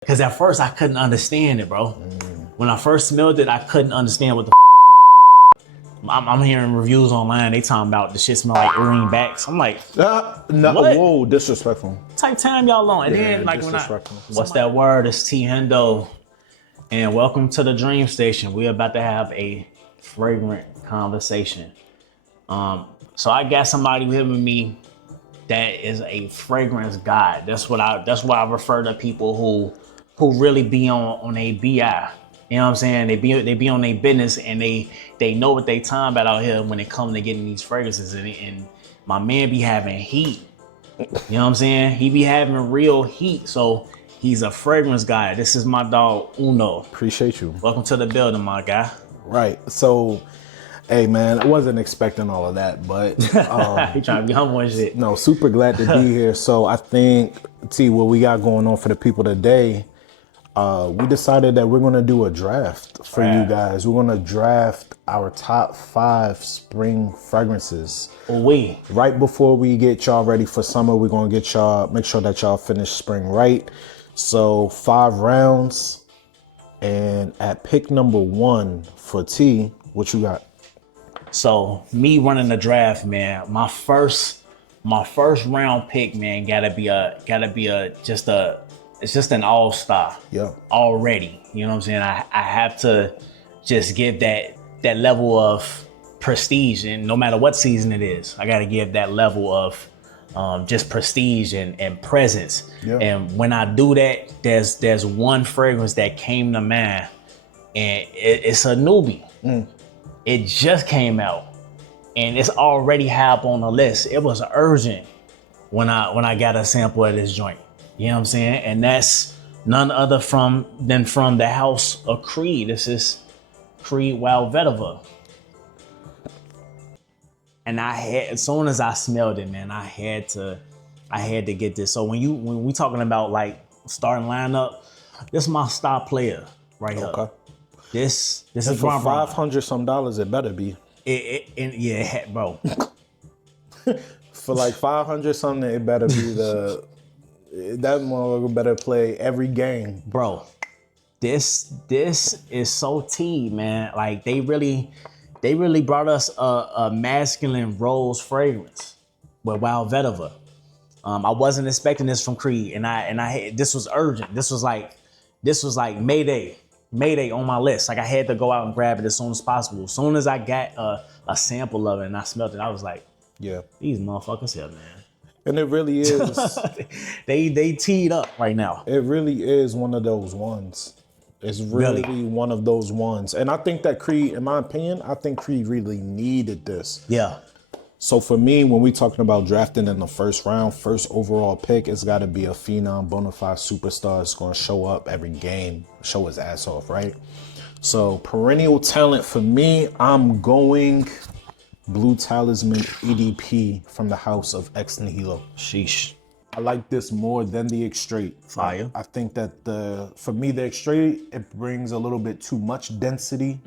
Because at first I couldn't understand it, bro. When I first smelled it, I couldn't understand what the fuck was going on. I'm hearing reviews online. They talking about the shit smell like earring backs. I'm like, no, what? Whoa, disrespectful. Type time y'all on. And then like when what's that word? It's Nihilo. And welcome to the Dream Station. We're about to have a fragrant conversation. So I got somebody with me that is a fragrance god. That's why I refer to people who really be on a BI. You know what I'm saying? They be on their business and they know what they talking about out here when it comes to getting these fragrances. And my man be having heat. You know what I'm saying? He be having real heat. So he's a fragrance guy. This is my dog Uno. Appreciate you. Welcome to the building, my guy. Right. So, hey man, I wasn't expecting all of that, but He trying to be humble and shit. no, super glad to be here. So I think, T, what we got going on for the people today, we decided that we're gonna do a draft for you guys. We're gonna draft our top 5 spring fragrances. Right before we get y'all ready for summer, we're gonna get y'all, make sure that y'all finish spring right. So 5 rounds, and at pick number 1 for T, what you got? So me running the draft, man, my first round pick, man, it's just an all-star. Yeah. Already. You know what I'm saying? I have to just give that level of prestige, and no matter what season it is, I gotta give that level of just prestige and presence. Yeah. And when I do that, there's one fragrance that came to mind, and it's a newbie. It just came out, and it's already high up on the list. It was urgent when I got a sample of this joint. You know what I'm saying? And that's none other than from the house of Creed. This is Creed Wild Vetiver. And as soon as I smelled it, man, I had to get this. So when we talking about like starting lineup, this is my star player right here. Okay. This And is for $500 some, it better be. Yeah, bro. For like 500 something, it better be that motherfucker better play every game. Bro, this is so tea, man. Like they really brought us a masculine rose fragrance with Wild Vetiver. I wasn't expecting this from Creed, and I this was urgent. This was like Mayday on my list. Like I had to go out and grab it as soon as possible. As soon as I got a sample of it and I smelled it, I was like, yeah, these motherfuckers here, man. And it really is. they teed up right now. It really is one of those ones. It's really one of those ones. And I think that Creed, in my opinion, I think Creed really needed this. Yeah. So for me, when we talking about drafting in the first round, first overall pick, it's got to be a phenom, bona fide superstar. It's going to show up every game, show his ass off, right? So perennial talent for me, I'm going Blue Talisman EDP from the house of Ex Nihilo. Sheesh. I like this more than the Extrait. Fire. I think that for me, the Extrait, it brings a little bit too much density,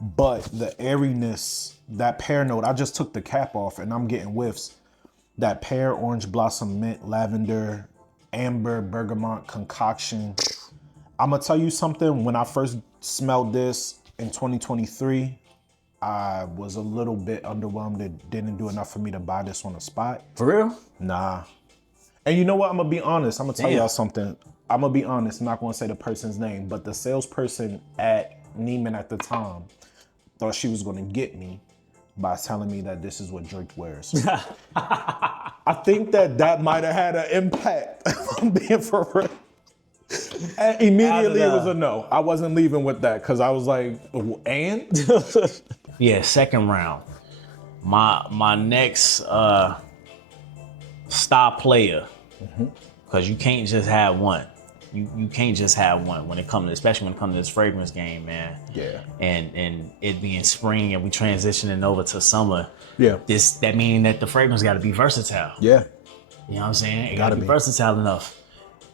but the airiness, that pear note, I just took the cap off and I'm getting whiffs. That pear, orange blossom, mint, lavender, amber, bergamot concoction. I'm gonna tell you something, when I first smelled this in 2023, I was a little bit underwhelmed. It didn't do enough for me to buy this on the spot. For real? Nah. And you know what? I'm gonna be honest. I'm gonna tell y'all something. I'm gonna be honest. I'm not gonna say the person's name, but the salesperson at Neiman at the time thought she was gonna get me by telling me that this is what Drake wears. I think that might have had an impact. I'm being for real. And immediately it was a no. I wasn't leaving with that because I was like, and? Yeah, second round. My next star player, because you can't just have one. You can't just have one when it comes to, especially when it comes to this fragrance game, man. Yeah. And it being spring and we transitioning over to summer. Yeah. That meaning that the fragrance got to be versatile. Yeah. You know what I'm saying? It got to be versatile enough.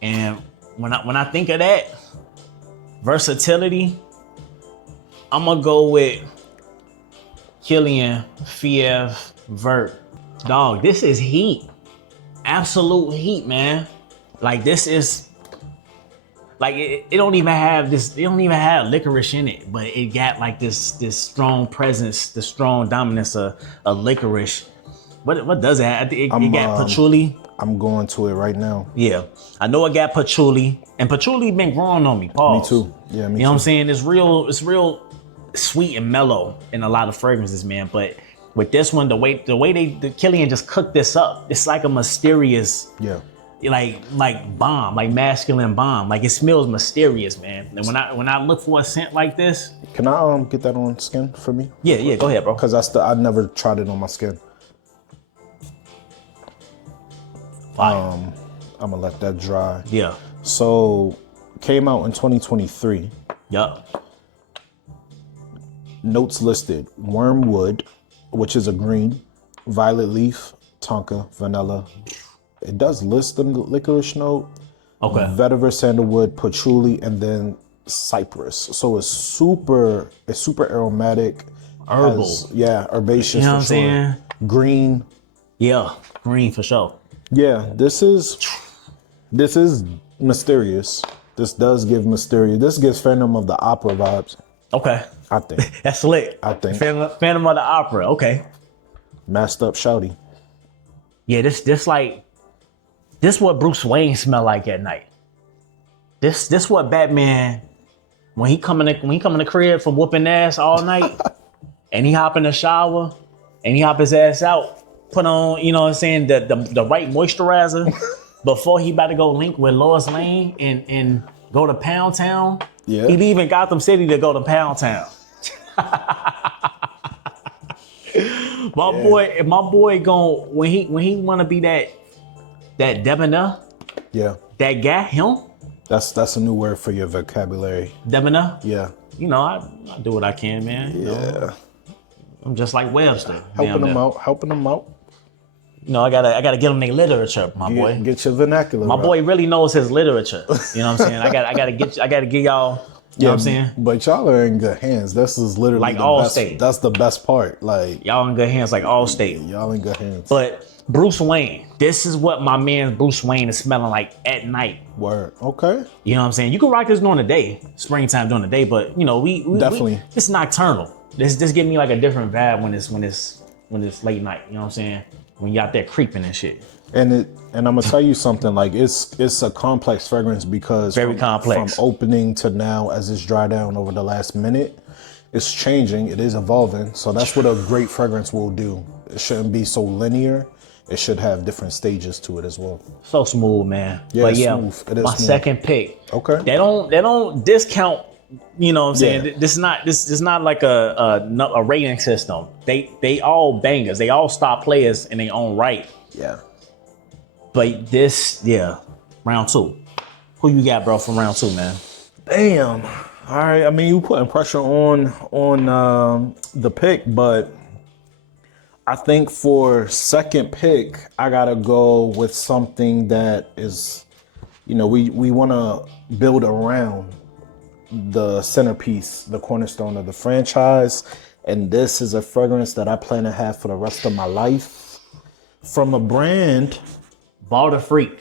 And when I think of that versatility, I'm gonna go with Kilian Fiev Vert Dog, this is heat. Absolute heat, man. Like this is like it don't even have this, it don't even have licorice in it, but it got like this strong presence, the strong dominance of licorice. What does it have? It got patchouli. I'm going to it right now. Yeah. I know it got patchouli. And patchouli been growing on me. Pause. Me too. Yeah, me too. You know what I'm saying? It's real sweet and mellow in a lot of fragrances, man. But with this one, the way the Kilian just cooked this up, it's like a mysterious, like bomb, like masculine bomb. Like it smells mysterious, man. And when I look for a scent like this, can I get that on skin for me? Yeah, go ahead, bro. Because I never tried it on my skin. I'm gonna let that dry. Yeah. So came out in 2023. Yup. Notes listed: wormwood, which is a green, violet leaf, tonka, vanilla. It does list the licorice note. Okay. Vetiver, sandalwood, patchouli, and then cypress. So it's super aromatic. Herbal. Herbaceous. You know what I'm for sure. saying? Green. Yeah, green for sure. Yeah, this is mysterious. This does give mysterious. This gives Phantom of the Opera vibes. Okay. I think. That's lit. I think. Phantom of the Opera. Okay. Masked up shouty. Yeah, this what Bruce Wayne smell like at night. This what Batman, when he come in the crib from whooping ass all night, and he hop in the shower, and he hop his ass out, put on, you know what I'm saying, the right moisturizer before he about to go link with Lois Lane and go to Pound Town. Yeah. He leaving Gotham City to go to Pound Town. My boy gon' when he wanna be that debonair. Yeah. That guy, him. That's a new word for your vocabulary. Debonair. Yeah. You know, I do what I can, man. Yeah. You know, I'm just like Webster. Helping them out. You know, I gotta get him their literature, my boy. Get your vernacular. My boy really knows his literature. You know what I'm saying? I gotta get y'all. You know what I'm saying? But y'all are in good hands. This is literally like the Allstate. best. That's the best part. Like y'all in good hands, like Allstate. Y'all in good hands. But Bruce Wayne, this is what my man Bruce Wayne is smelling like at night. Word. Okay. You know what I'm saying? You can rock this during the day, springtime during the day, but you know we definitely it's nocturnal. This give me like a different vibe when it's late night. You know what I'm saying? When you out there creeping and shit. And I'm gonna tell you something, like it's a complex fragrance because very complex. From opening to now, as it's dried down over the last minute, it's changing, it is evolving. So that's what a great fragrance will do. It shouldn't be so linear. It should have different stages to it as well. So smooth, man. Yeah, but it's yeah, smooth. It is my smooth. second pick. Okay. They don't discount. You know what I'm saying? Yeah. This is not like a rating system. They all bangers. They all star players in their own right. Yeah. But this, round two. Who you got, bro, from round two, man? Damn. All right. I mean, you putting pressure on the pick, but I think for second pick, I gotta go with something that is, you know, we want to build around the centerpiece, the cornerstone of the franchise. And this is a fragrance that I plan to have for the rest of my life from a brand. Ball the Freak.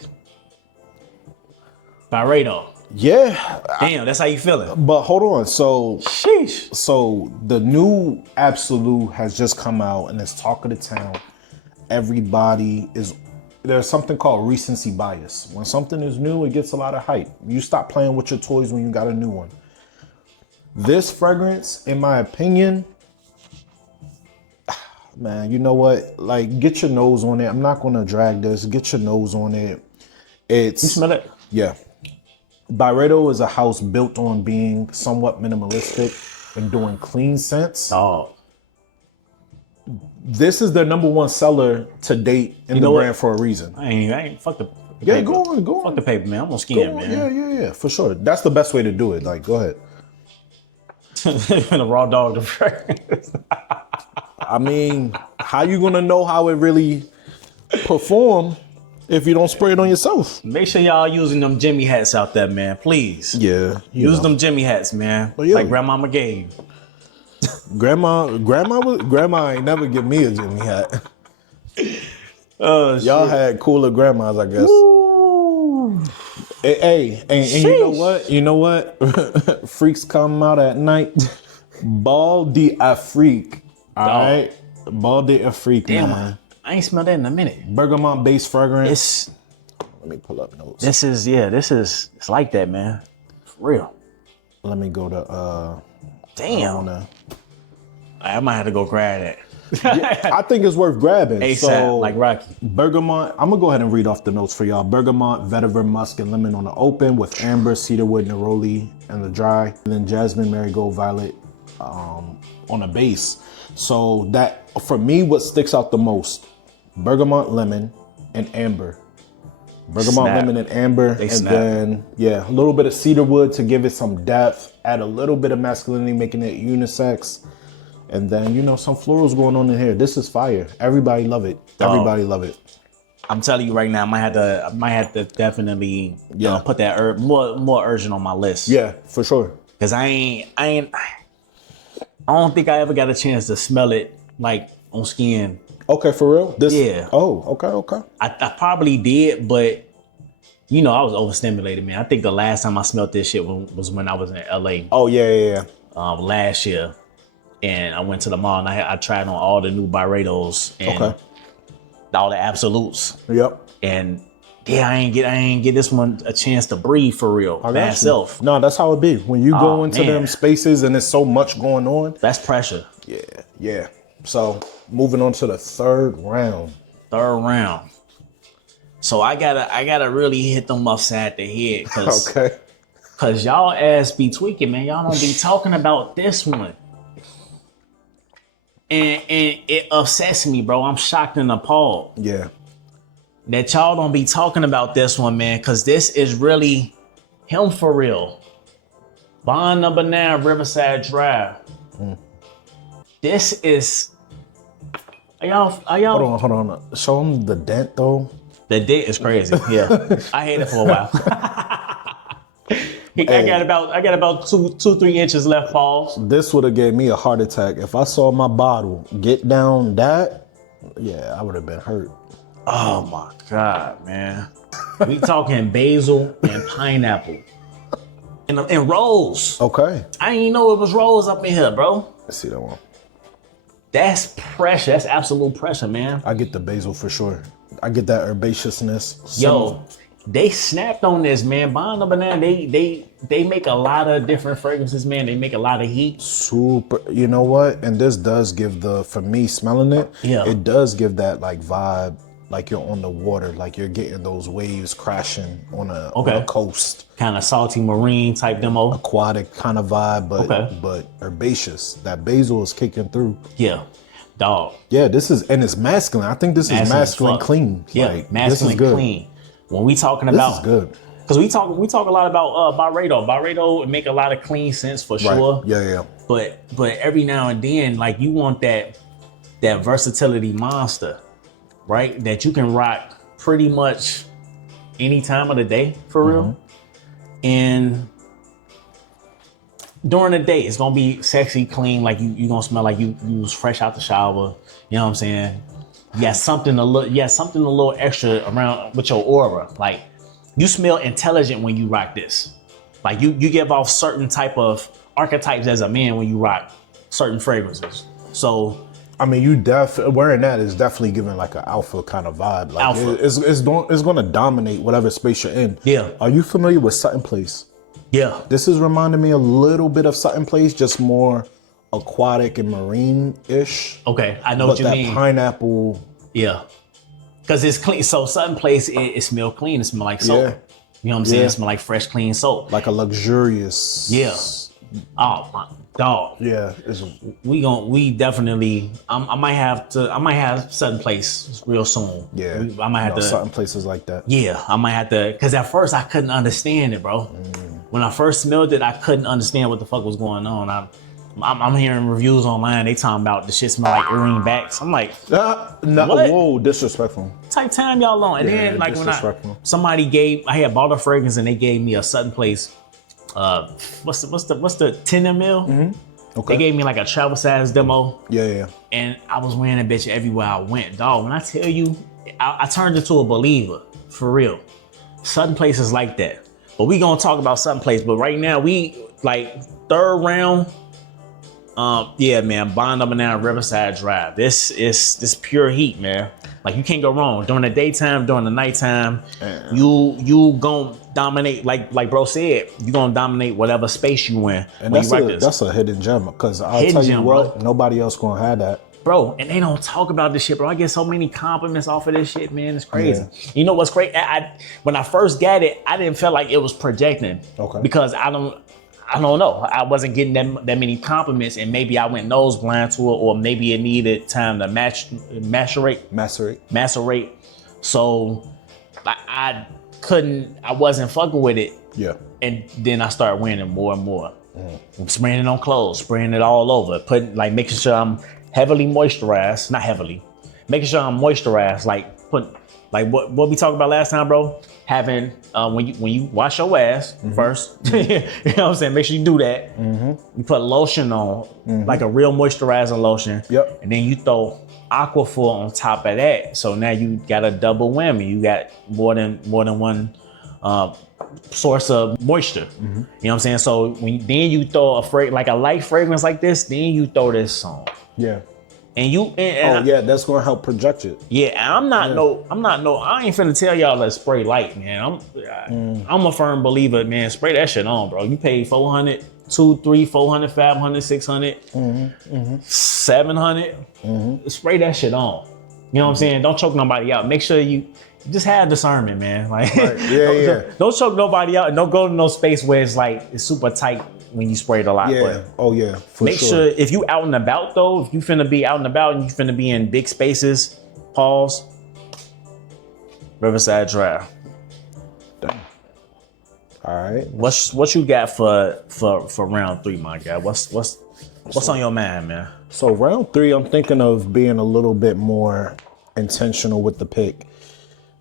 Byredo. Yeah. Damn, that's how you feeling. But hold on. So, sheesh. So the new Absolute has just come out and it's talk of the town. There's something called recency bias. When something is new, it gets a lot of hype. You stop playing with your toys when you got a new one. This fragrance, in my opinion, man, you know what? Like, get your nose on it. I'm not gonna drag this. Get your nose on it. You smell it? Yeah. Byredo is a house built on being somewhat minimalistic and doing clean scents. Oh. This is their number one seller to date in the brand for a reason. I ain't fuck the yeah, paper. go on. Fuck the paper, man. I'm gonna skin, man. Yeah, for sure. That's the best way to do it. Like, go ahead. The raw dog the fragrance. I mean, how you gonna know how it really perform if you don't spray it on yourself? Make sure y'all using them Jimmy hats out there, man. Please. Yeah. Use them Jimmy hats, man. Yeah. Like Grandmama gave. Grandma ain't never give me a Jimmy hat. Oh, Y'all shit. had cooler grandmas, I guess. Ooh. Hey, and you know what? You know what? Freaks come out at night. Ball d'Afrique. All right? Ball d'Afrique, Damn, man. I ain't smelled that in a minute. Bergamot based fragrance. Let me pull up notes. It's like that, man. For real. Let me go to Damn. I might have to go grab that. Yeah, I think it's worth grabbing. ASAP, so, like Rocky. Bergamot, I'm gonna go ahead and read off the notes for y'all. Bergamot, vetiver, musk, and lemon on the open with amber, cedarwood, neroli, and the dry. And then jasmine, marigold, violet on the base. So that, for me, what sticks out the most, bergamot, lemon, and amber. Bergamot, lemon, and amber. Then, a little bit of cedarwood to give it some depth. Add a little bit of masculinity, making it unisex. And then, you know, some florals going on in here. This is fire. Everybody love it. Everybody love it. I'm telling you right now, I might have to definitely put that more urgent on my list. Yeah, for sure. Cause I don't think I ever got a chance to smell it like on skin. Okay, for real? Yeah. Oh, okay. I probably did, but you know, I was overstimulated, man. I think the last time I smelled this shit was when I was in LA. Oh, yeah. Last year. And I went to the mall and I tried on all the new Byredos and all the absolutes. Yep. And I ain't get this one a chance to breathe for real by itself. No, that's how it be. When you go into them spaces and there's so much going on. That's pressure. Yeah. So moving on to the third round. So I gotta really hit them upside the head cause y'all ass be tweaking, man. Y'all don't be talking about this one. And it upsets me, bro. I'm shocked and appalled. Yeah. That y'all don't be talking about this one, man, because this is really him for real. Bond number 9, Riverside Drive. This is. Are y'all? Hold on. Show him the dent though. The dent is crazy. Yeah, I had it for a while. I got about 2-3 inches left, Paul. This would have gave me a heart attack. If I saw my bottle get down that, I would have been hurt. Oh my God, man. We talking basil and pineapple. And rose. Okay. I didn't even know it was rose up in here, bro. Let's see that one. That's pressure. That's absolute pressure, man. I get the basil for sure. I get that herbaceousness. Yo, they snapped on this, man. Bond number 9, they make a lot of different fragrances, man. They make a lot of heat. Super. You know what? And this does give for me smelling it, it does give that like vibe, like you're on the water, like you're getting those waves crashing on a coast. Kind of salty marine type demo. Aquatic kind of vibe, but herbaceous. That basil is kicking through. Yeah. Dog. Yeah, this is, and it's masculine. I think this is masculine clean. Yeah, like, masculine clean. When we talking about, this is good. Because we talk a lot about Byredo. Byredo make a lot of clean scents for sure. Yeah. But every now and then, like you want that versatility monster, right? That you can rock pretty much any time of the day for real. And during the day, it's gonna be sexy, clean, like you gonna smell like you was fresh out the shower. You know what I'm saying? You got something a little extra around with your aura. Like you smell intelligent when you rock this. Like you give off certain type of archetypes as a man when you rock certain fragrances. So I mean, wearing that is definitely giving like an alpha kind of vibe. Like alpha. It's gonna dominate whatever space you're in. Yeah. Are you familiar with Sutton Place? Yeah. This is reminding me a little bit of Sutton Place, just more aquatic and marine-ish. Okay, I know what you mean. But that pineapple. Yeah. Because it's clean. So Sutton Place, it smells clean. It smells like soap. Yeah. You know what I'm saying? It smells like fresh, clean soap. Like a luxurious. Yeah. Oh my dog. Yeah. We definitely. I might have Sutton Place real soon. Yeah. I might have to. Sutton places like that. Yeah, I might have to. Because at first I couldn't understand it, bro. When I first smelled it, I couldn't understand what the fuck was going on. I'm hearing reviews online. They talking about the shit smell like earring backs. I'm like, what? Whoa, disrespectful. What type time y'all on? And then like when I had bought a fragrance and they gave me a Sutton Place. What's the 10 ml? Okay. They gave me like a travel size demo. Yeah. And I was wearing that bitch everywhere I went, dog. When I tell you, I turned into a believer, for real. Certain places like that. But we gonna talk about certain places. But right now, we like third round. Yeah, man, bond up and down Riverside Drive. This pure heat, man. Like you can't go wrong during the daytime, during the nighttime. You gonna dominate, like bro said. You gonna dominate whatever space you in. And that's a hidden gem, because I'll tell you what, bro. Nobody else gonna have that. Bro, and they don't talk about this shit, bro. I get so many compliments off of this shit, man. It's crazy. Yeah. You know what's crazy? When I first got it, I didn't feel like it was projecting. Okay. Because I don't know. I wasn't getting that many compliments, and maybe I went nose blind to it, or maybe it needed time to macerate. So I wasn't fucking with it. Yeah. And then I started wearing it more and more. I'm spraying it on clothes, spraying it all over, making sure I'm heavily moisturized, not heavily, making sure I'm moisturized, what we talked about last time, bro. Having when you wash your ass first, you know what I'm saying. Make sure you do that. You put lotion on, like a real moisturizing lotion. Yep. And then you throw Aquaphor on top of that. So now you got a double whammy. You got more than one source of moisture. You know what I'm saying. So then you throw a light fragrance like this, then you throw this on. Yeah. And that's gonna help project it. Yeah, and I ain't finna tell y'all to spray light, man. I'm a firm believer, man. Spray that shit on, bro. You pay $400, $200, $300, $400, $500, $600, $700. Spray that shit on. You know what I'm saying? Don't choke nobody out. Make sure you just have discernment, man. Like, don't choke nobody out, and don't go to no space where it's super tight when you spray it a lot. Yeah. But make sure if you out and about though, if you finna be out and about and you finna be in big spaces, pause. Riverside Drive. Dang. All right. What you got for round 3, my guy? What's on your mind, man? So round 3, I'm thinking of being a little bit more intentional with the pick.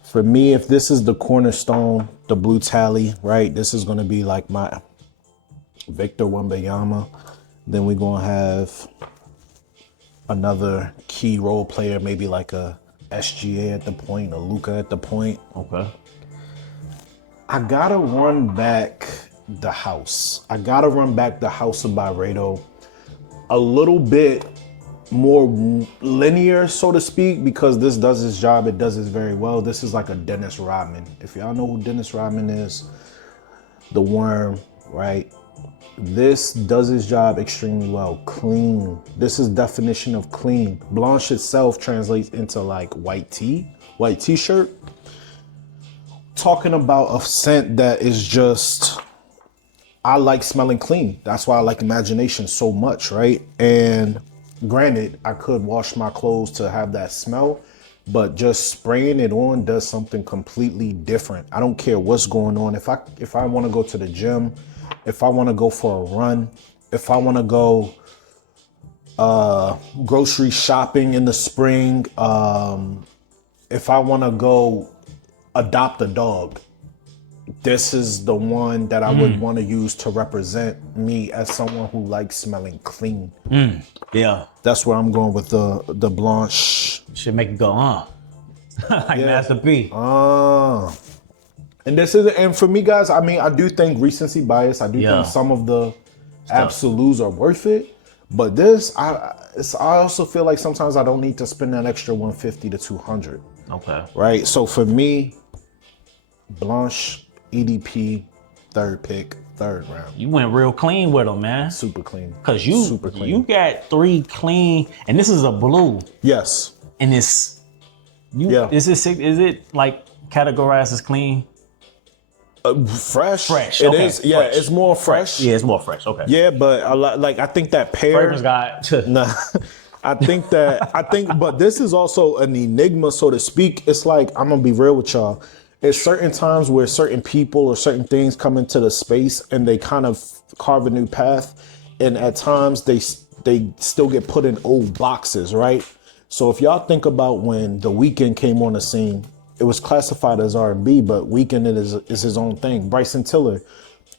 For me, if this is the cornerstone, the blue tally, right? This is gonna be like my Victor Wembanyama. Then we're gonna have another key role player, maybe like a SGA at the point, a Luka at the point. Okay. I gotta run back the house. of Byredo a little bit more linear, so to speak, because this does its job. It does it very well. This is like a Dennis Rodman. If y'all know who Dennis Rodman is, the worm, right? This does its job extremely well. Clean. This is definition of clean. Blanche itself translates into like white t-shirt. Talking about a scent that is just, I like smelling clean. That's why I like Imagination so much, right? And granted, I could wash my clothes to have that smell, but just spraying it on does something completely different. I don't care what's going on. If I want to go to the gym, if I want to go for a run, if I want to go grocery shopping in the spring, if I want to go adopt a dog, this is the one that I would want to use to represent me as someone who likes smelling clean. Yeah. That's where I'm going with the Blanche. Should make it go on. Like Master P. And for me, guys, I mean, I do think recency bias. I do think some of the absolutes are worth it. But this, I also feel like sometimes I don't need to spend that extra $150 to $200. Okay. Right? So for me, Blanche, EDP, third pick, third round. You went real clean with them, man. Super clean. Cause you got 3 clean, and this is a blue. Yes. And is it like categorized as clean? Fresh. It is. Yeah, fresh. It's more fresh. Yeah, it's more fresh. Okay. Yeah, but I think that pair. Fragrance guy. Nah. I think, but this is also an enigma, so to speak. It's like, I'm gonna be real with y'all. There's certain times where certain people or certain things come into the space and they kind of carve a new path, and at times they still get put in old boxes, right? So if y'all think about when The Weeknd came on the scene, it was classified as R&B, but Weeknd is his own thing. Bryson Tiller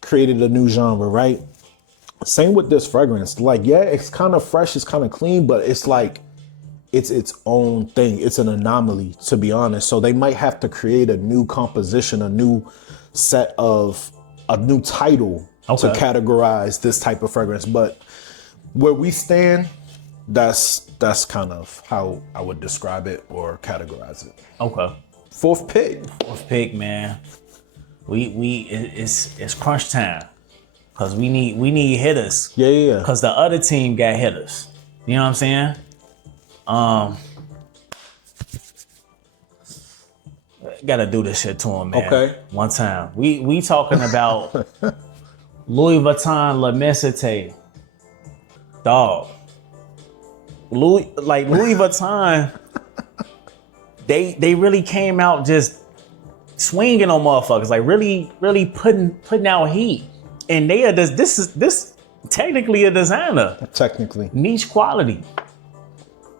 created a new genre, right? Same with this fragrance. Like, yeah, it's kind of fresh, it's kind of clean, but it's like, it's its own thing. It's an anomaly, to be honest. So they might have to create a new composition, a new title to categorize this type of fragrance. But where we stand, that's kind of how I would describe it or categorize it. Okay. Fourth pick, man. It's crunch time. Cause we need hitters. Yeah. Cause the other team got hitters. You know what I'm saying? Gotta do this shit to him, man. Okay. One time. We talking about Louis Vuitton La Mesite. Dog. Louis Vuitton, they really came out just swinging on motherfuckers, like really putting out heat. And they are this technically a designer. Technically. Niche quality.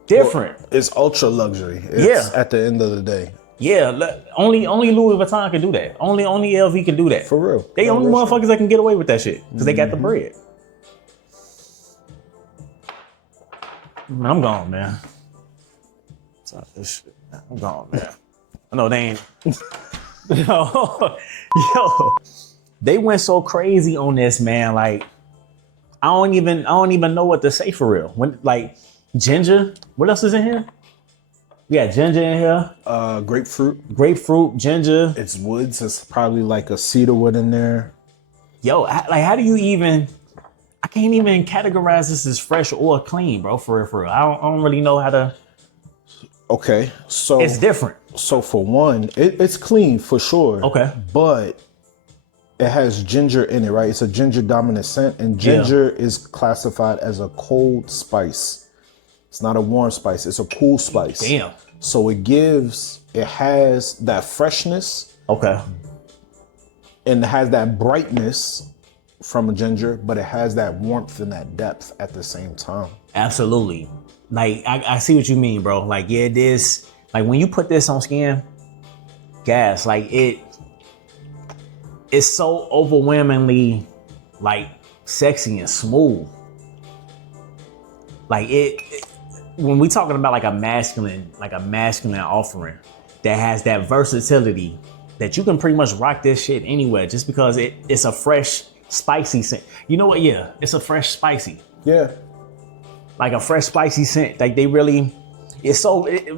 Different. Well, it's ultra luxury. It's at the end of the day. Yeah, only Louis Vuitton can do that. Only LV can do that. For real. They only motherfuckers that can get away with that shit because they got the bread. I'm gone, man. Stop this shit. I'm gone, man. I know they ain't. Yo, they went so crazy on this, man. Like, I don't even know what to say for real. When like ginger, what else is in here? We got ginger in here. Grapefruit, ginger. It's woods. It's probably like a cedar wood in there. Yo, like how do you even? I can't even categorize this as fresh or clean, bro. For real. I don't really know how to. Okay, so it's different. So for one, it's clean for sure. Okay, but it has ginger in it, right? It's a ginger dominant scent, and ginger is classified as a cold spice. It's not a warm spice. It's a cool spice. Damn. So it has that freshness. Okay. And it has that brightness from a ginger, but it has that warmth and that depth at the same time. Absolutely. Like, I see what you mean, bro. Like, yeah, this, like when you put this on skin, gas, like it's so overwhelmingly like sexy and smooth. Like when we talking about like a masculine offering that has that versatility that you can pretty much rock this shit anywhere just because it's a fresh, spicy scent. You know what? Yeah, it's a fresh, spicy. Yeah. Like a fresh, spicy scent. Like they really,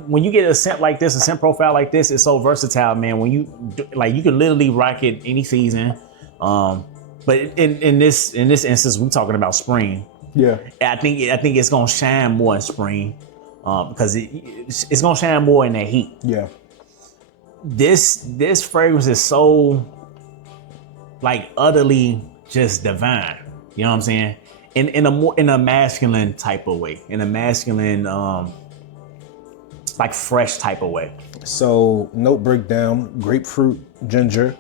when you get a scent like this, a scent profile like this, it's so versatile, man. When you can literally rock it any season. But in this instance, we're talking about spring. Yeah. I think it's gonna shine more in spring, because it's gonna shine more in that heat. Yeah. This fragrance is so like utterly just divine. You know what I'm saying? In a masculine type of way, in a masculine like fresh type of way. So note breakdown: grapefruit, ginger,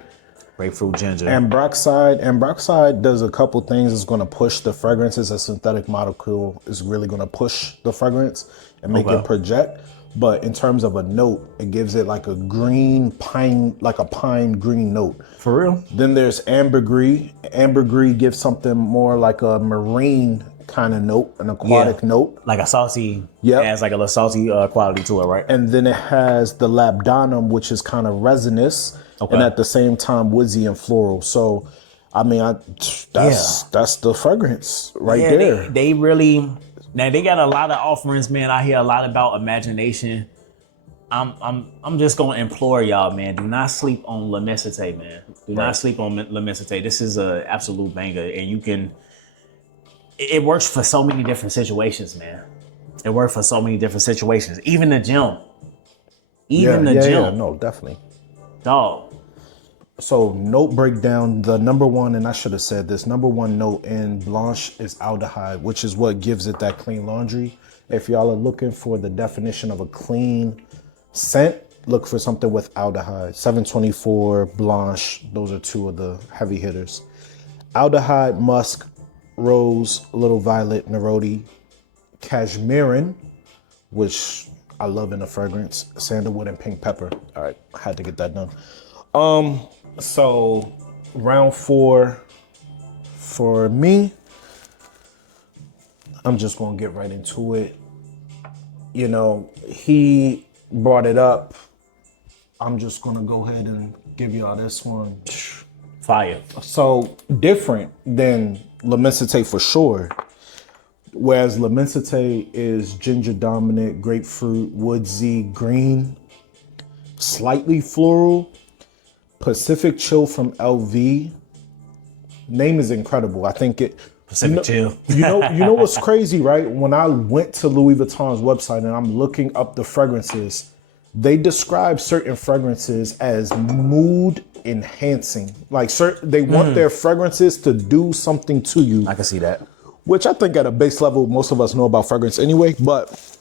and peroxide. And peroxide does a couple things. It's going to push the fragrance. It's a synthetic molecule. It's really going to push the fragrance and make it project. But in terms of a note, it gives it like a green pine, like a pine green note. For real? Then there's ambergris. Ambergris gives something more like a marine kind of note, an aquatic note. Like a salty, it has like a little salty quality to it, right? And then it has the labdanum, which is kind of resinous, and at the same time woodsy and floral. So, I mean, that's the fragrance there. They really... Now they got a lot of offerings, man. I hear a lot about imagination. I'm just gonna implore y'all, man. Do not sleep on La Mesite, man. Do not sleep on La Mesite. This is an absolute banger, and it works for so many different situations, man. It works for so many different situations. Even the gym. Even the gym. Yeah, no, definitely. Dog. So note breakdown, the number one, and I should have said this, number one note in Blanche is aldehyde, which is what gives it that clean laundry. If y'all are looking for the definition of a clean scent, look for something with aldehyde. 724, Blanche, those are two of the heavy hitters. Aldehyde, musk, rose, little violet, neroli, cashmerean, which I love in a fragrance, sandalwood, and pink pepper. All right, I had to get that done. So round 4 for me, I'm just gonna get right into it. you know, he brought it up. I'm just gonna go ahead and give y'all this one. Fire. So different than L'Immensité for sure. Whereas L'Immensité is ginger dominant, grapefruit, woodsy, green, slightly floral. Pacific Chill from LV. Name is incredible. I think it. Pacific Chill. You know what's crazy, right? When I went to Louis Vuitton's website and I'm looking up the fragrances, they describe certain fragrances as mood enhancing. Like they want their fragrances to do something to you. I can see that. Which I think at a base level, most of us know about fragrance anyway. But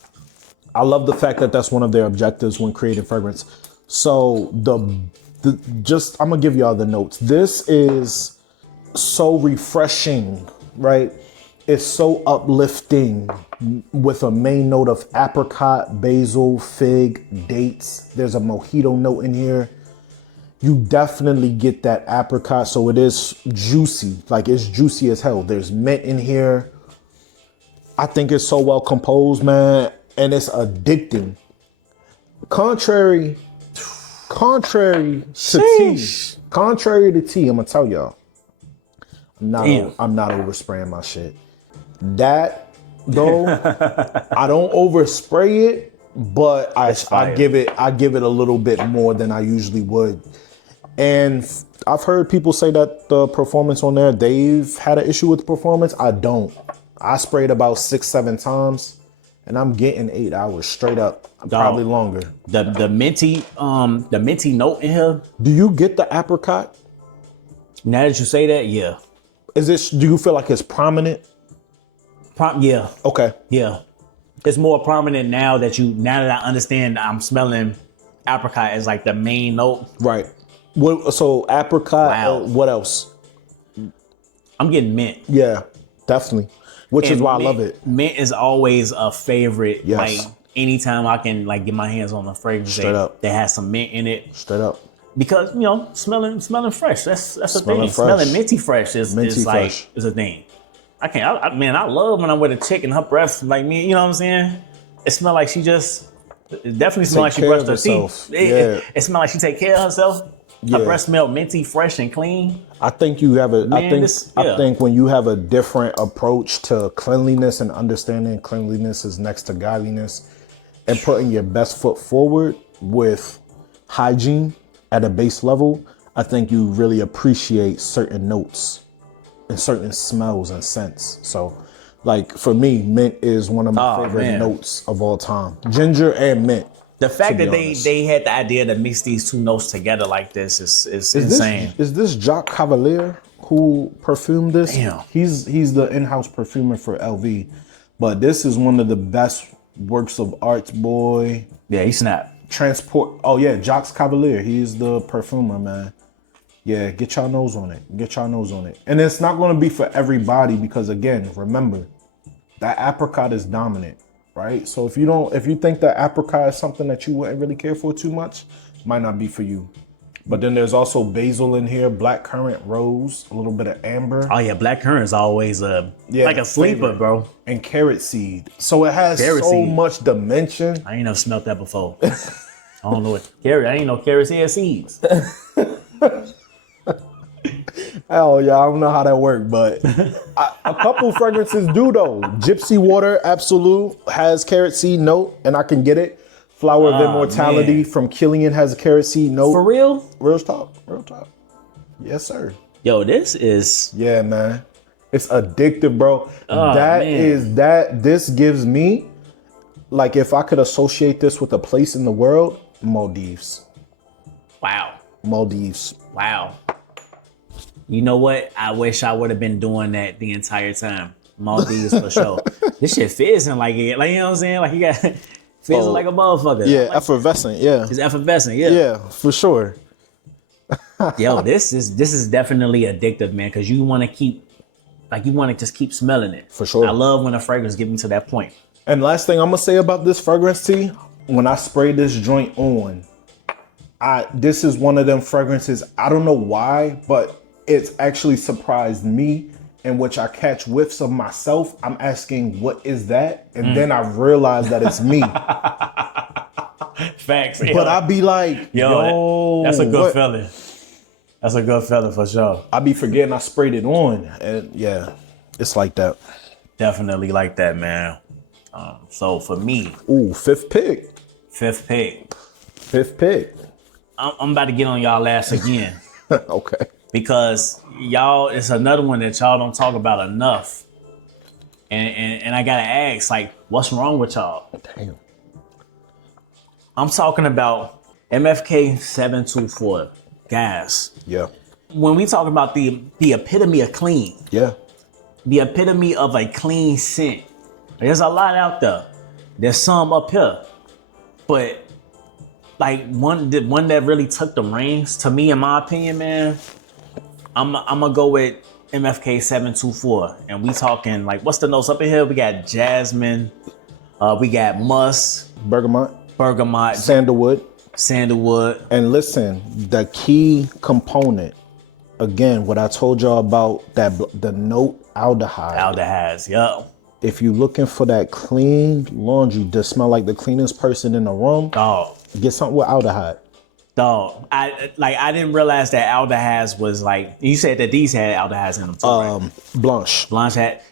I love the fact that that's one of their objectives when creating fragrance. So I'm gonna give y'all the notes. This is so refreshing, right? It's so uplifting with a main note of apricot, basil, fig, dates. There's a mojito note in here. You definitely get that apricot, so it is juicy. Like, it's juicy as hell. There's mint in here. I think it's so well composed, man, and it's addicting. Contrary to tea, I'm gonna tell y'all, I'm not overspraying my shit. That though, I don't overspray it, but I give it a little bit more than I usually would. And I've heard people say that the performance on there, they've had an issue with the performance. I don't. I sprayed about 6-7 times, and I'm getting 8 hours straight up. Probably longer. The minty note in here. Do you get the apricot? Now that you say that, yeah. Do you feel like it's prominent? Yeah. Okay. Yeah. It's more prominent now that I understand I'm smelling apricot as like the main note. Right. So apricot, wow. What else? I'm getting mint. Yeah, definitely. Which is why I love it. Mint is always a favorite. Yes. Like anytime I can like get my hands on a fragrance that has some mint in it. Straight up. Because, you know, smelling fresh. That's a thing. Fresh. Smelling minty fresh is a thing. I love when I'm with a chick and her breath like me, you know what I'm saying? It smells like it definitely smells like she brushed her teeth. It smells like she take care of herself. Her breath smell minty, fresh, and clean. I think you have I think when you have a different approach to cleanliness and understanding cleanliness is next to godliness and putting your best foot forward with hygiene at a base level, I think you really appreciate certain notes and certain smells and scents. So, like, for me, mint is one of my favorite notes of all time. Ginger and mint. The fact that they had the idea to mix these two notes together like this is insane. Is this Jacques Cavalier who perfumed this? Damn. He's the in-house perfumer for LV. But this is one of the best works of art, boy. Yeah, he snapped. Jacques Cavalier. He's the perfumer, man. Yeah, get y'all nose on it. And it's not going to be for everybody because, again, remember, that apricot is dominant, right? So if you think that apricot is something that you wouldn't really care for too much, might not be for you. But then there's also basil in here, blackcurrant, rose, a little bit of amber. Oh yeah, blackcurrant is always like a sleeper, bro. And carrot seed. So it has much dimension. I ain't never smelled that before. I don't know what carrot. I ain't know carrots had seeds. Hell yeah, I don't know how that worked, but a couple fragrances do though. Gypsy Water Absolute has carrot seed note, and I can get it. Flower of Immortality from Kilian has a carrot seed note. For real? Real talk. Yes, sir. Yo, this is... Yeah, man. It's addictive, bro. This gives me, like, if I could associate this with a place in the world, Maldives. Wow. Maldives. Wow. You know what? I wish I would have been doing that the entire time. Maldives for sure. This shit fizzing like it. Like, you know what I'm saying? Like, you got... Fizzing like a motherfucker. Yeah, like, effervescent. Yeah, it's effervescent. Yeah, yeah, for sure. Yo, this is definitely addictive, man. Because you want to just keep smelling it. For sure. I love when a fragrance gets me to that point. And last thing I'm gonna say about this fragrance, T, when I spray this joint on, this is one of them fragrances. I don't know why, but it's actually surprised me in which I catch whiffs of myself, I'm asking, what is that? And then I realize that it's me. Facts. But I be like, yo, that's a good feeling. That's a good feeling for sure. I be forgetting I sprayed it on. And yeah, it's like that. Definitely like that, man. So for me. Ooh, fifth pick. I'm about to get on y'all ass again. Okay. Because y'all, it's another one that y'all don't talk about enough. And I gotta ask, like, what's wrong with y'all? Damn. I'm talking about MFK 724 gas. Yeah. When we talk about the epitome of clean, Yeah. the epitome of a clean scent, there's a lot out there. There's some up here, but like one that really took the reins to me, in my opinion, man. I'm gonna go with MFK 724, and we talking like, what's the notes up in here? We got jasmine, we got musk, Bergamot, sandalwood. And listen, the key component, again, what I told y'all about the note aldehydes, yeah. If you looking for that clean laundry to smell like the cleanest person in the room, get something with aldehyde. Dog, I didn't realize that aldehydes was like, you said that these had aldehydes in them too, right? Blanche had,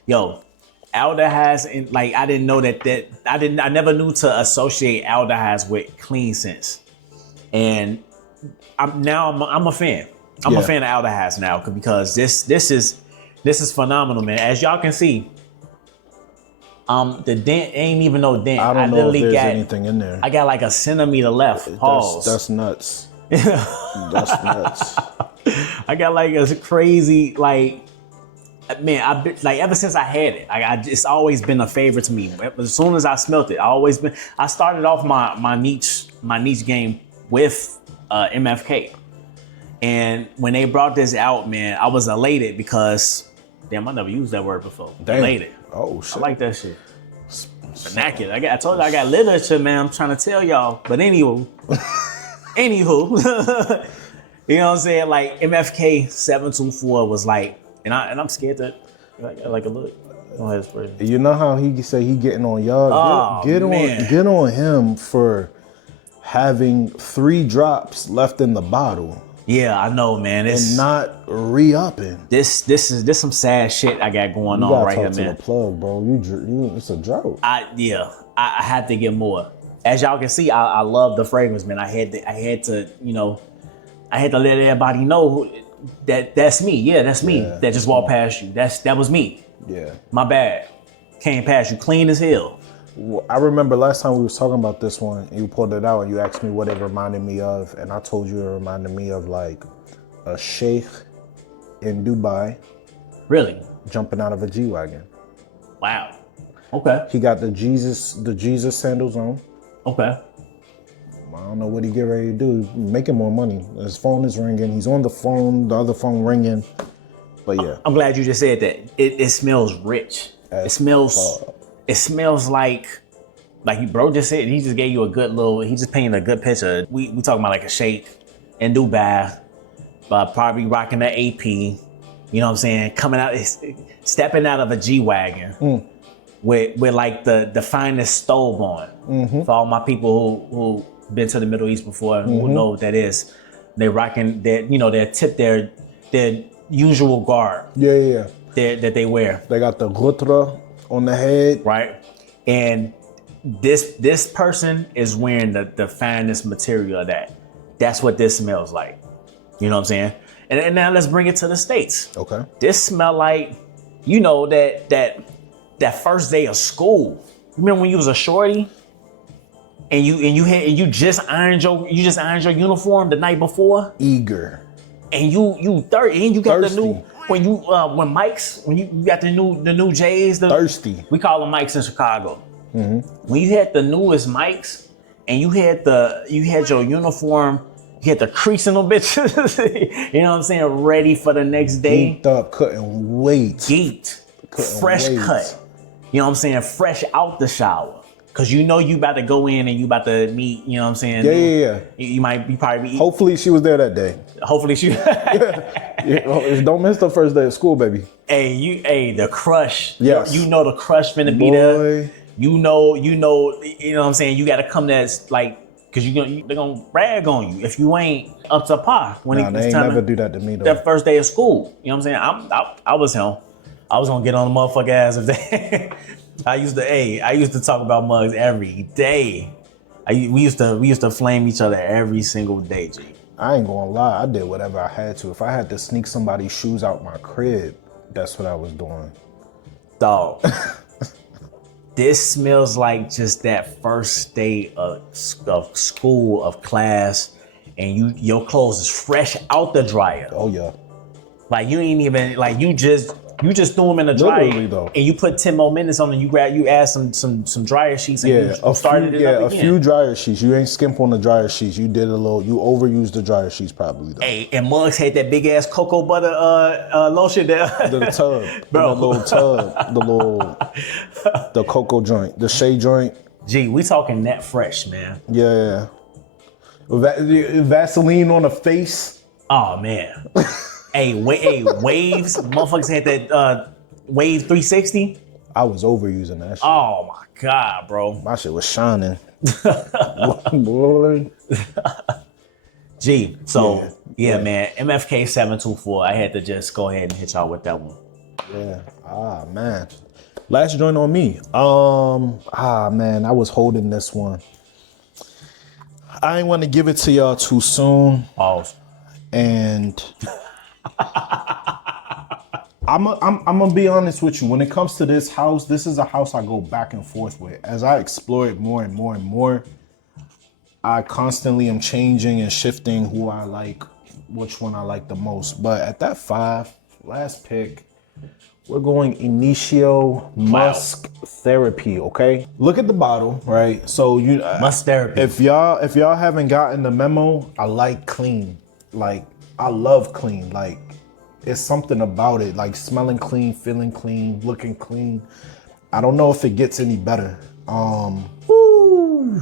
aldehydes, and like, I didn't know that I never knew to associate aldehydes with clean scents. And I'm a fan. I'm a fan of aldehydes now, because this is phenomenal, man. As y'all can see, the dent ain't even no dent. I don't know if there's anything in there. I got like a centimeter left. Pause. That's nuts. That's nuts. I got like a crazy, like, man, ever since I had it, it's always been a favorite to me. As soon as I smelt it, I started off my niche game with MFK. And when they brought this out, man, I was elated because, damn, I never used that word before. Damn. Elated. Oh, shit. I like that shit. Vernacular. I told you I got literature, man. I'm trying to tell y'all. But anywho, you know what I'm saying? Like, MFK 724 was like, and I'm scared to like a look. You know how he say he getting on y'all? Get on him for having 3 drops left in the bottle. Yeah, I know, man. And not re-upping. This is some sad shit I got going on right here, man. You gotta talk to the plug, bro. You it's a drought. I had to get more. As y'all can see, I love the fragrance, man. I had to let everybody know that that's me. Yeah, that's me. Yeah. That just walked past you. That was me. Yeah. My bad. Came past you clean as hell. Well, I remember last time we was talking about this one, you pulled it out and you asked me what it reminded me of, and I told you it reminded me of like a sheikh in Dubai. Really? Jumping out of a G-Wagon. Wow. Okay. He got the Jesus sandals on. Okay. I don't know what he get ready to do. He's making more money. His phone is ringing. He's on the phone, the other phone ringing. But yeah. I'm glad you just said that. It smells rich. It smells like bro just said, he just gave you he just painted a good picture. We talking about like a sheikh in Dubai, probably rocking the AP, you know what I'm saying? Stepping out of a G-Wagon with like the finest stove on. Mm-hmm. For all my people who been to the Middle East before, who know what that is. They rocking their usual garb. Yeah. That they wear. They got the ghutra on the head. Right. And this person is wearing the finest material of that. That's what this smells like. You know what I'm saying? And now let's bring it to the States. Okay. This smell like, that first day of school. Remember when you was a shorty and you just ironed your uniform the night before? Eager. And you thirsty, and you got thirsty. The new when you got the new J's. Thirsty. We call them mics in Chicago. Mm-hmm. When you had the newest mics and you had your uniform, you had the crease in them bitches. You know what I'm saying? Ready for the next day. Geeked up, couldn't wait. Fresh cut. You know what I'm saying? Fresh out the shower. Cause you about to go in and you about to meet, you know what I'm saying? Yeah. You probably be. Hopefully she was there that day. Hopefully she. Don't miss the first day of school, baby. Hey, the crush. Yes. You know the crush finna be there. You know what I'm saying? You gotta come that's like, cause they're gonna brag on you if you ain't up to par when Nah, they ain't never do that to me though. That first day of school. You know what I'm saying? I was him. I was gonna get on the motherfucker ass if they I used to talk about mugs every day. We used to flame each other every single day, G. I ain't gonna lie, I did whatever I had to. If I had to sneak somebody's shoes out my crib, that's what I was doing. Dog. This smells like just that first day of school, of class, and your clothes is fresh out the dryer. Oh yeah. Like you ain't even like you just threw them in the dryer, though. And you put 10 more minutes on them. You add some dryer sheets and you started it up again. A few dryer sheets. You ain't skimp on the dryer sheets. You overused the dryer sheets probably though. Hey, and Muggs had that big ass cocoa butter lotion there. The tub, bro. The little tub, the cocoa joint, the shea joint. Gee, we talking that fresh, man. Yeah. Vaseline on the face. Oh man. Hey, waves. Motherfuckers had that Wave 360. I was overusing that shit. Oh my God, bro. My shit was shining. Boy. Gee, so yeah, man. MFK 724. I had to just go ahead and hit y'all with that one. Yeah. Man. Last joint on me. Man, I was holding this one. I ain't want to give it to y'all too soon. Oh. And I'm gonna be honest with you. When it comes to this house, this is a house I go back and forth with. As I explore it more and more and more, I constantly am changing and shifting who I like, which one I like the most. But at that 5, last pick, we're going Initio Musk Therapy, okay? Look at the bottle, right? So Musk Therapy. If y'all haven't gotten the memo, I like clean. Like, I love clean. Like, it's something about it. Like, smelling clean, feeling clean, looking clean. I don't know if it gets any better. Ooh.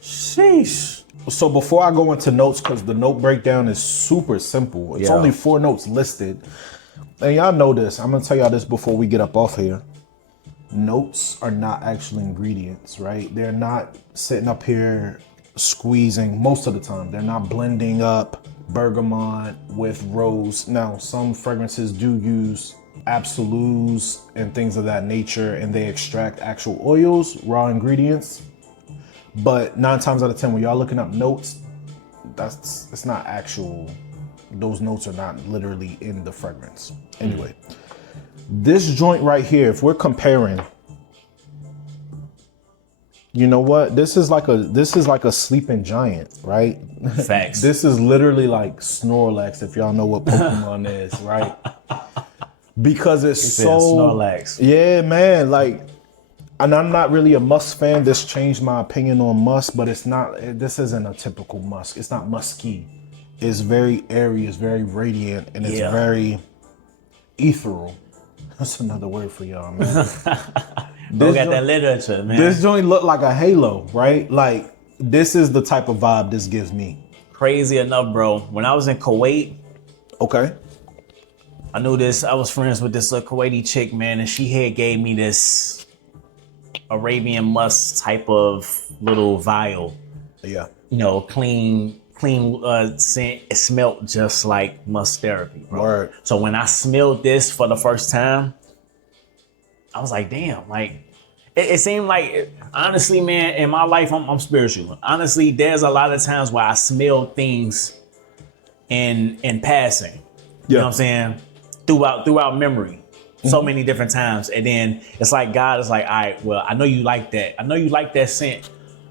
Sheesh. So before I go into notes, because the note breakdown is super simple. It's only 4 notes listed. And y'all know this. I'm going to tell y'all this before we get up off here. Notes are not actual ingredients, right? They're not sitting up here squeezing most of the time. They're not blending up bergamot with rose. Now, some fragrances do use absolutes and things of that nature, and they extract actual oils, raw ingredients. But 9 times out of 10, when y'all looking up notes, it's not actual. Those notes are not literally in the fragrance. Anyway, this joint right here, if we're comparing, you know what? This is like a sleeping giant, right? Facts. This is literally like Snorlax, if y'all know what Pokemon is, right? Because it's so Snorlax. Yeah, man. Like, and I'm not really a musk fan. This changed my opinion on musk, but it's not. This isn't a typical musk. It's not musky. It's very airy. It's very radiant, and it's very ethereal. That's another word for y'all, man. Look at that literature, man. This joint look like a halo, right? Like, this is the type of vibe this gives me. Crazy enough, bro. When I was in Kuwait, okay, I knew this. I was friends with this Kuwaiti chick, man, and she had gave me this Arabian musk type of little vial. Yeah. You know, clean scent. It smelled just like musk therapy, bro. Word. So when I smelled this for the first time, I was like, damn, like, it seemed like, honestly, man, in my life, I'm spiritual. Honestly, there's a lot of times where I smell things in passing. You know what I'm saying? Throughout memory. So many different times. And then it's like God is like, all right, well, I know you like that. I know you like that scent.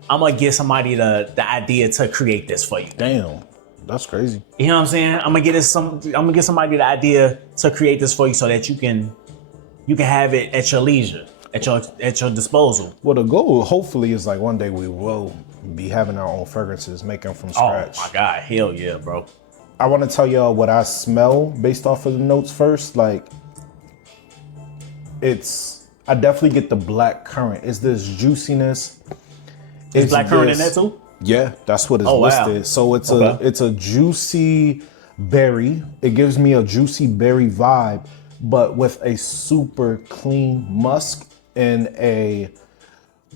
I'm gonna give somebody the idea to create this for you. Damn. That's crazy. You know what I'm saying? I'm gonna get somebody the idea to create this for you so that you can have it at your leisure, at your disposal. Well, the goal hopefully is like one day we will be having our own fragrances, making from scratch. Oh my God, hell yeah, bro. I want to tell y'all what I smell based off of the notes first. Like, I definitely get the black currant. It's this juiciness. Is black currant in that too? Yeah, that's what is listed. Wow. So it's a juicy berry. It gives me a juicy berry vibe, but with a super clean musk and a,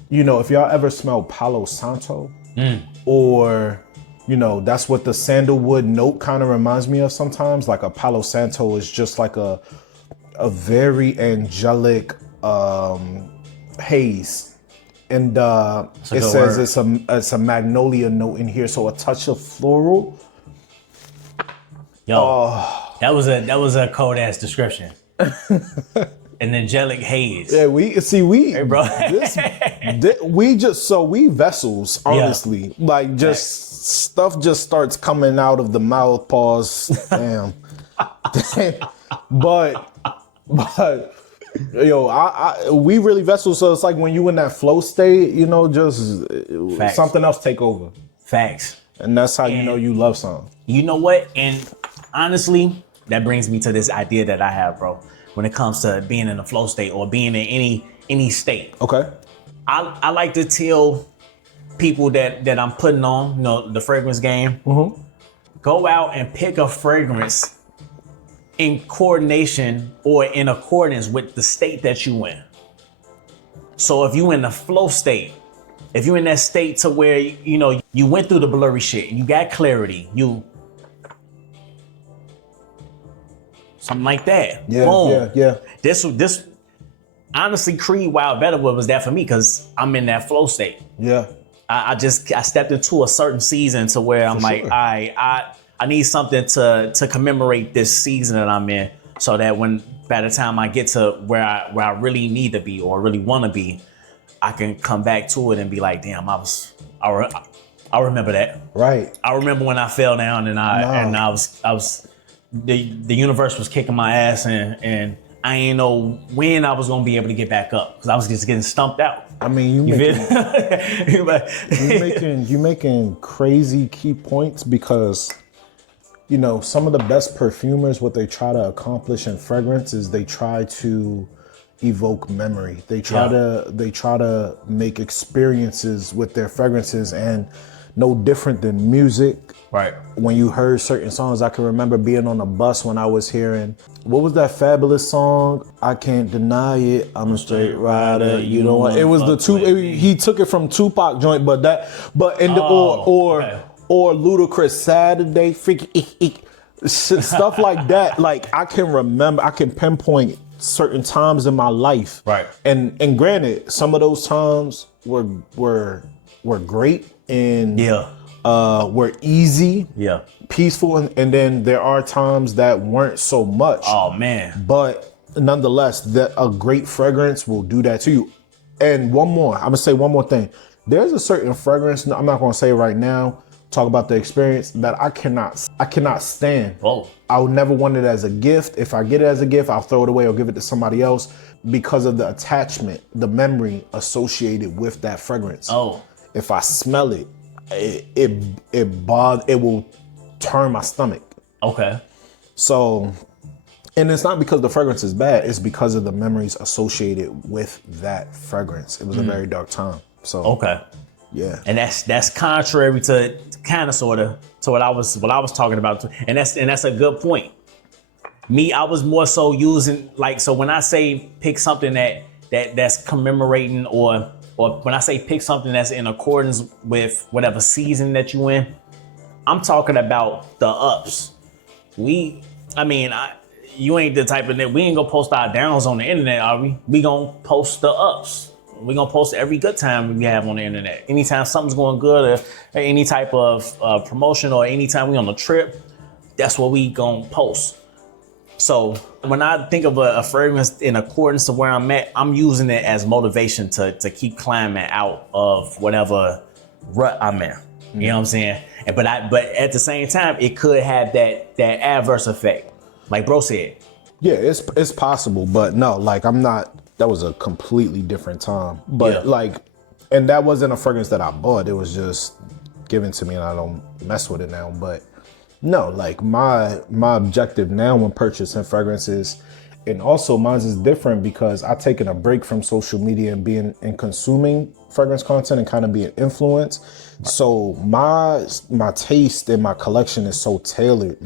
you know, if y'all ever smell Palo Santo or, you know, that's what the sandalwood note kind of reminds me of sometimes. Like a Palo Santo is just like a very angelic haze. And it says it's a magnolia note in here, so a touch of floral. Yo, that was a cold ass description. An angelic haze. Yeah, we hey, bro. we vessels, honestly. Yeah. Like just stuff just starts coming out of the mouth, pause. Damn. but yo, we really vessels, so it's like when you in that flow state, you know, just Facts. Something else take over. Facts. And that's how you know you love something. You know what? And honestly, that brings me to this idea that I have, bro. When it comes to being in a flow state or being in any state. Okay. I like to tell people that I'm putting on, you know, the fragrance game. Mm-hmm. Go out and pick a fragrance in coordination or in accordance with the state that you in. So if you in the flow state, if you in that state to where, you know, you went through the blurry shit, you got clarity, something like that. Yeah, boom. Yeah. This honestly, Creed Wild Better was that for me because I'm in that flow state. Yeah. I stepped into a certain season to where I'm like, I need something to commemorate this season that I'm in, so that by the time I get to where I really need to be or really want to be, I can come back to it and be like, damn, I remember that. Right. I remember when I fell down and I was the universe was kicking my ass and I ain't know when I was gonna be able to get back up because I was just getting stumped out. I mean, you making crazy key points because, you know, some of the best perfumers, what they try to accomplish in fragrance is they try to evoke memory. They try to make experiences with their fragrances, and no different than music. Right. When you heard certain songs, I can remember being on a bus when I was hearing, what was that fabulous song? I can't deny it. I'm a straight rider. You know what? It was he took it from Tupac joint, or Ludacris Saturday, freaky stuff like that. Like I can pinpoint certain times in my life. Right. And granted, some of those times were great and were easy, peaceful, and then there are times that weren't so much. Oh man. But nonetheless, a great fragrance will do that to you. And I'm gonna say one more thing. There's a certain fragrance, I'm not gonna say right now, talk about the experience, that I cannot stand. Whoa. I would never want it as a gift. If I get it as a gift, I'll throw it away or give it to somebody else because of the attachment, the memory associated with that fragrance. Oh. If I smell it, it will turn my stomach. Okay. So, and it's not because the fragrance is bad, it's because of the memories associated with that fragrance. It was a very dark time. So okay. Yeah. And that's contrary to kind of sort of to what I was talking about. And that's a good point. Me, I was more so using, like, so when I say pick something that's commemorating or when I say pick something that's in accordance with whatever season that you in, I'm talking about the ups. You ain't the type of, we ain't gonna post our downs on the internet, are we? We gonna post the ups. We gonna post every good time we have on the internet. Anytime something's going good or any type of promotion or anytime we on a trip, that's what we gonna post. So when I think of a fragrance in accordance to where I'm at, I'm using it as motivation to keep climbing out of whatever rut I'm in. You know what I'm saying? But at the same time, it could have that adverse effect, like bro said. Yeah, it's possible, but no, like that was a completely different time. But and that wasn't a fragrance that I bought. It was just given to me and I don't mess with it now. But no, like my objective now when purchasing fragrances, and also mine is different because I've taken a break from social media and being and consuming fragrance content and kind of being influenced. So my taste and my collection is so tailored.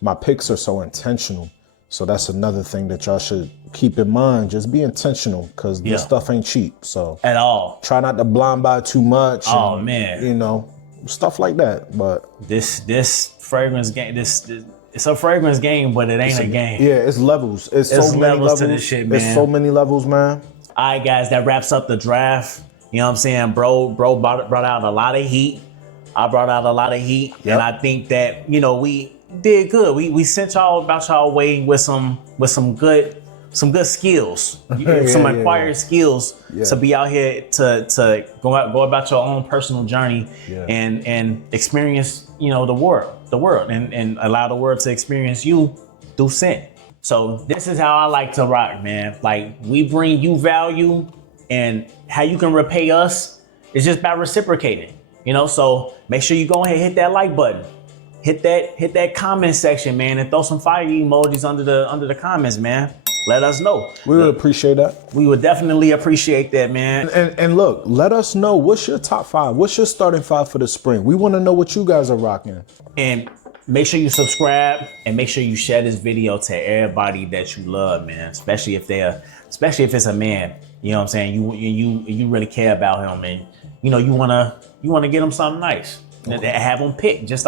my picks are so intentional. So that's another thing that y'all should keep in mind. Just be intentional, because this stuff ain't cheap. So at all. Try not to blind buy too much. Oh and, man, you know, stuff like that. But this fragrance game, this it's a fragrance game, but it ain't a game. Yeah, it's levels. It's so many levels to this shit, man. It's so many levels, man. All right, guys, that wraps up the draft. You know what I'm saying? Bro brought out a lot of heat. I brought out a lot of heat. Yep. And I think that, you know, we did good. We sent y'all about y'all way with some good skills, some acquired skills to be out here to go about your own personal journey and experience, you know, the world and allow the world to experience you through scent. So this is how I like to rock, man. Like, we bring you value, and how you can repay us is just by reciprocating, you know? So make sure you go ahead and hit that like button. Hit that comment section, man, and throw some fire emojis under the comments, man. Let us know. We would appreciate that. We would definitely appreciate that, man. And look, let us know, what's your top 5? What's your starting 5 for the spring? We want to know what you guys are rocking. And make sure you subscribe, and make sure you share this video to everybody that you love, man. Especially if it's a man. You know what I'm saying? You really care about him, and you know you wanna get him something nice. Have them pick just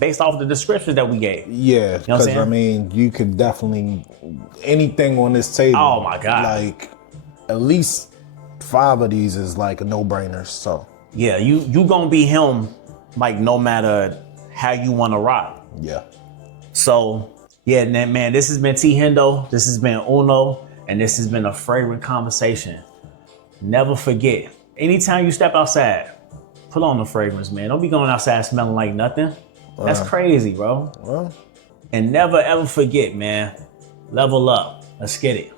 based off the descriptions that we gave. Yeah, because you know I mean, you could definitely, anything on this table. Oh my God! Like, at least 5 of these is like a no-brainer. So yeah, you gonna be him, like, no matter how you want to rock. Yeah. So yeah, man, this has been T Hendo. This has been Uno, and this has been a fragrant conversation. Never forget, anytime you step outside, put on the fragrance, man. Don't be going outside smelling like nothing. That's crazy, bro. Well. And never ever forget, man. Level up. Let's get it.